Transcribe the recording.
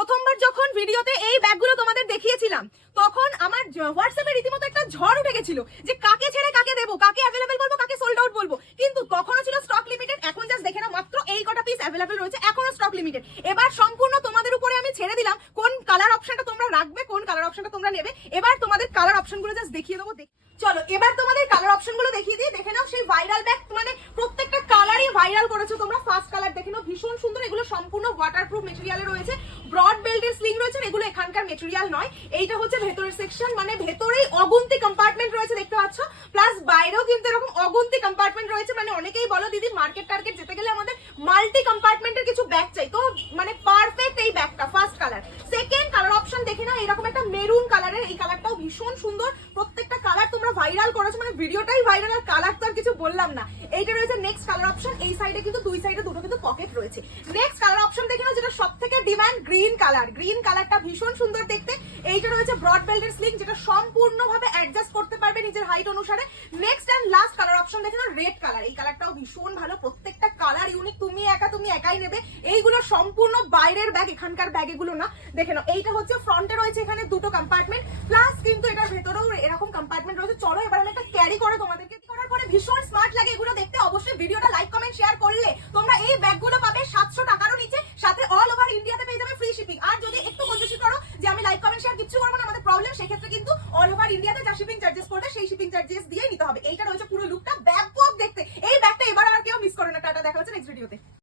প্রথমবার যখন ভিডিওতে এই ব্যাগগুলো তোমাদের দেখিয়েছিলাম তখন আমার হোয়াটসঅ্যাপে রীতিমতো একটা ঝড় উঠে গেছিল যে কাকে ছেড়ে কাকে দেবো, কাকে অ্যাভেলেবেল বলবো, কাকে সোল্ড আউট বলবো। কিন্তু তখনও ছিল স্টক লিমিটেড, এখন জাস্ট দেখে নাও মাত্র এই কটা পিস অ্যাভেলেবেল রয়েছে, এখনো স্টক লিমিটেড। এবার সম্পূর্ণ তোমাদের উপরে আমি ছেড়ে দিলাম কোন কালার অপশনটা তোমরা রাখবে, কোন কালার অপশনটা তোমরা নেবে। এবার তোমাদের কালার অপশনগুলো জাস্ট দেখিয়ে দেবো। চলো এবার তোমাদের কালার অপশনগুলো দেখিয়ে দিই, দেখে নাও। সেই ভাইরাল ব্যাগ মানে প্রত্যেকটা কালারই ভাইরাল করেছো তোমরা। ফার্স্ট কালার দেখে নাও, ভীষণ সুন্দর। এগুলো সম্পূর্ণ ওয়াটারপ্রুফ মেটেরিয়ালে রয়েছে, ব্রড বেল্টের স্লিং রয়েছে, এগুলো এখানকার মেটেরিয়াল নয়। এইটা হচ্ছে ভেতরের সেকশন, মানে ভেতরেই অগুন্তি কম্পার্টমেন্ট রয়েছে দেখতে পাচ্ছ, প্লাস বাইরেও কিন্তু এরকম অগুন্তি কম্পার্টমেন্ট রয়েছে। মানে অনেকেই বলো দিদি মার্কেট টার্গেট যেতে গেলে আমাদের মাল্টি কম্পার্টমেন্টের কিছু ব্যাগ চাই, তো মানে পারফেক্ট এই ব্যাগটা। First colour. Second colour option দেখে নাও, এরকম একটা মেরুন কালারের, এই কালারটাও ভীষণ সুন্দর। প্রত্যেকটা কালার তোমরা ভাইরাল করেছো, মানে ভিডিওটাই ভাইরাল, আর কালার তো আর কিছু বললাম না। এইটা রয়েছে নেক্সট কালার অপশন। এই সাইডে কিন্তু দুই সাইডে দুটো কিন্তু পকেট রয়েছে। নেক্সট কালার অপশন দেখে নাও, যেটা সবথেকে ডিমান্ড, গ্রিন কালার। গ্রিন কালারটা ভীষণ সুন্দর দেখতে। এইটা রয়েছে ব্রড বেল্টের স্লিং, যেটা সম্পূর্ণভাবে অ্যাডজাস্ট করতে পারবে নিজের হাইট অনুসারে। Next and last colour option দেখে নাও, রেড কালার। এই কালারটাও ভীষণ ভালো, প্রত্যেকটা কালার ইউনিক। তুমি একাই নেবে। এইগুলো সম্পূর্ণ বাইরের ব্যাগ, এখানকার ব্যাগ এগুলো না। দেখে নাও, এইটা হচ্ছে ফ্রন্টে রয়েছে এখানে দুটো কম্পার্টমেন্ট, প্লাস কিন্তু এটার ভেতরেও এরকম কম্পার্টমেন্ট রয়েছে। চলো এবার আমি একটা ক্যারি করে তোমাদেরকে করার পরে ভীষণ স্মার্ট লাগে এগুলো দেখতে। অবশ্যই ভিডিওটা লাইক কমেন্ট শেয়ার করলে তোমরা এই ব্যাগগুলো পাবে 700 টাকারও নিচে, সাথে অল ওভার ইন্ডিয়াতে পেয়ে যাবে ফ্রি শিপিং। আর যদি একটু কনজুসি করো যে আমি লাইক কমেন্ট শেয়ার কিছু করবো না, আমাদের প্রবলেম, সেক্ষেত্রে কিন্তু অল ওভার ইন্ডিয়াতে যা শিপিং চার্জেস পড়বে সেই শিপিং চার্জেস দিয়ে নিতে হবে। এইটা রয়েছে পুরো লুকটা, ব্যাগ দেখতে। এই ব্যাগটা এবার আর কেউ মিস করো না। টাটা, দেখা হচ্ছে নেক্সট ভিডিওতে।